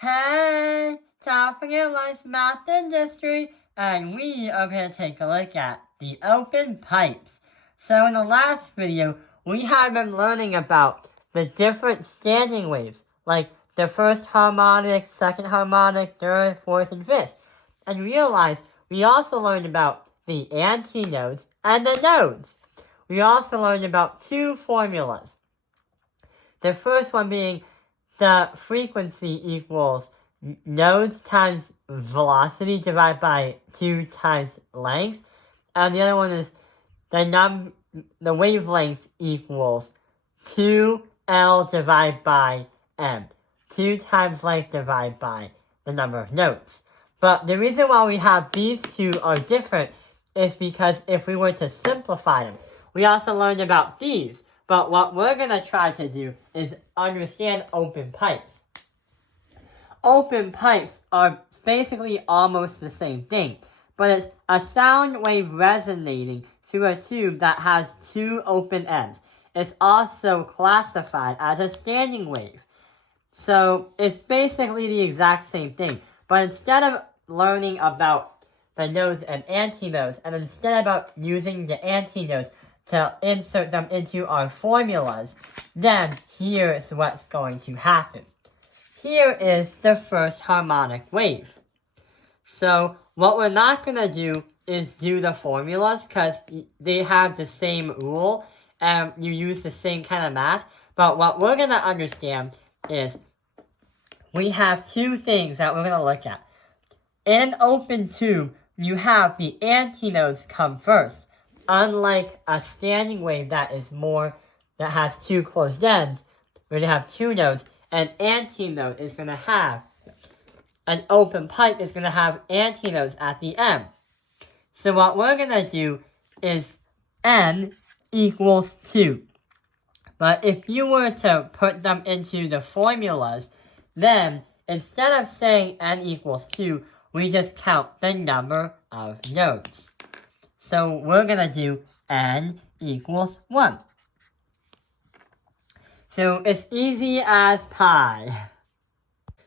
Hey, Topic of Life's Math Industry, and we are going to take a look at the open pipes. So in the last video, we have been learning about the different standing waves, like the first harmonic, second harmonic, third, fourth, and fifth. And realized we also learned about the antinodes and the nodes. We also learned about two formulas. The first one being the frequency equals nodes times velocity divided by 2 times length. And the other one is the wavelength equals 2L divided by M. 2 times length divided by the number of nodes. But the reason why we have these two are different is because if we were to simplify them, we also learned about these. But what we're going to try to do is understand open pipes. Open pipes are basically almost the same thing, but it's a sound wave resonating through a tube that has two open ends. It's also classified as a standing wave. So it's basically the exact same thing, but instead of learning about the nodes and antinodes, and instead of using the antinodes to insert them into our formulas, then here's what's going to happen. Here is the first harmonic wave. So what we're not going to do is do the formulas because they have the same rule and you use the same kind of math. But what we're going to understand is we have two things that we're going to look at. In an open tube, you have the antinodes come first. Unlike a standing wave that has two closed ends, we're going to have two nodes. An antinode is going to have, an open pipe is going to have antinodes at the end. So what we're going to do is N equals 2. But if you were to put them into the formulas, then instead of saying N equals 2, we just count the number of nodes. So we're going to do N equals 1. So it's easy as pie.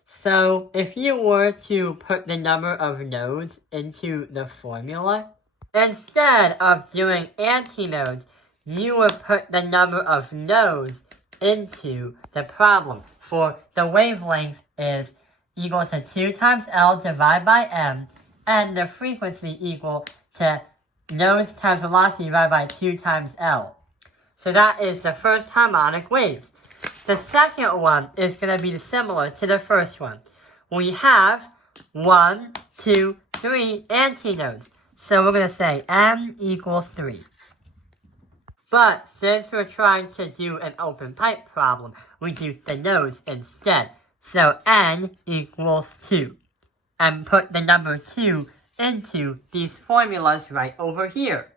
So if you were to put the number of nodes into the formula, instead of doing antinodes, you would put the number of nodes into the problem. For the wavelength is equal to 2 times L divided by M, and the frequency equal to nodes times velocity divided by 2 times L. So that is the first harmonic waves. The second one is going to be similar to the first one. We have 1, 2, 3 antinodes. So we're going to say M equals 3. But since we're trying to do an open pipe problem, we do the nodes instead. So N equals 2. And put the number 2 into these formulas right over here.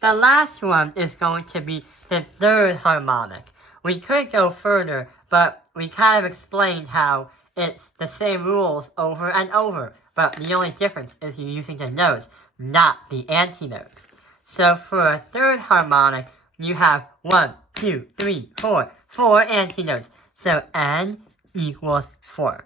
The last one is going to be the third harmonic. We could go further, but we kind of explained how it's the same rules over and over, but the only difference is you're using the nodes, not the antinodes. So for a third harmonic, you have 1, 2, 3, 4 antinodes. So N equals 4.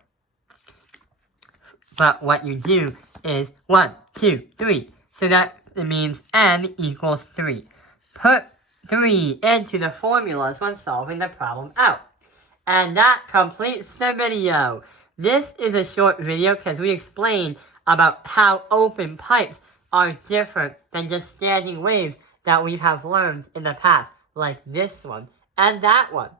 But what you do is 1, 2, 3. So that means N equals 3. Put 3 into the formulas when solving the problem out. And that completes the video. This is a short video because we explained about how open pipes are different than just standing waves that we have learned in the past, like this one and that one.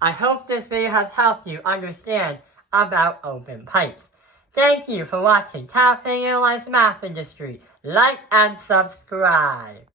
I hope this video has helped you understand about open pipes. Thank you for watching Tapping Your Life's Math Industry. Like and subscribe.